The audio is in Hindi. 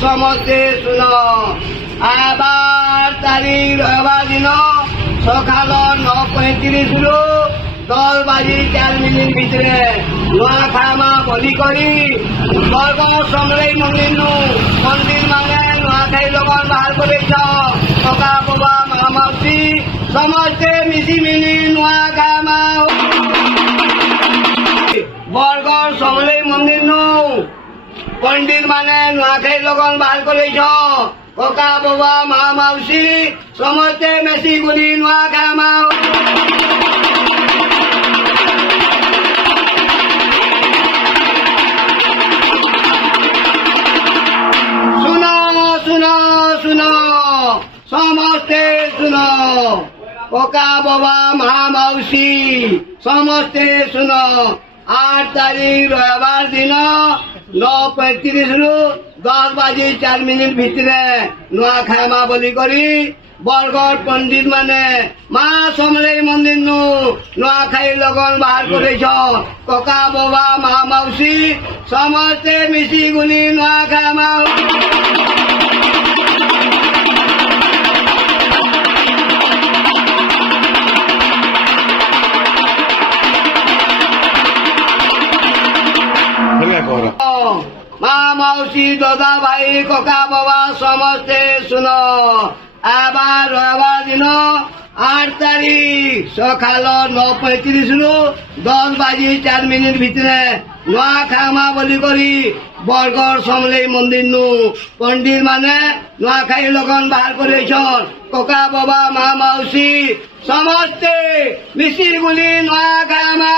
समस्ते सुन आबार तारीख रविवार दिन सकाल 9:35 10 बाजी 4 मिनिट भितरे नुआखामा बलि करी बरगढ़ समलेई मंदिर माने नुआखाई लगन बाहर कर कका बाबा मा माउसी समस्ते मिसी मिली नुआखामा बरगढ़ समलेई मंदिर पंडित माने नुआखाई लगन बाहर कर कका बाबा मा माउसी समस्ते मेसी गुली नुआखामा समस्ते सुन कका बाबा मा माउसी समस्ते सुन 8 तारीख रविवार दिन 9:35 10 बाजी 4 मिनिट भितरे नुआखामा बलि करी बरगढ़ पंडित माने मा समलेई मंदिर नुआखाई लगन बाहर कर कका बाबा मा माउसी समस्ते मिसी गुली नुआखामा मा माउसी दादा भाई कका बाबा समस्ते सुन आबार रविवार दिन 8 तारीख सकाल 9:35 10 बाजी 4 मिनिट भितरे नुआखामा बलि करी बरगढ़ समलेई मंदिर पंडित माने नुआखाई लगन बाहर कर कका बाबा मा माउसी समस्ते मिसी गुली नुआखामा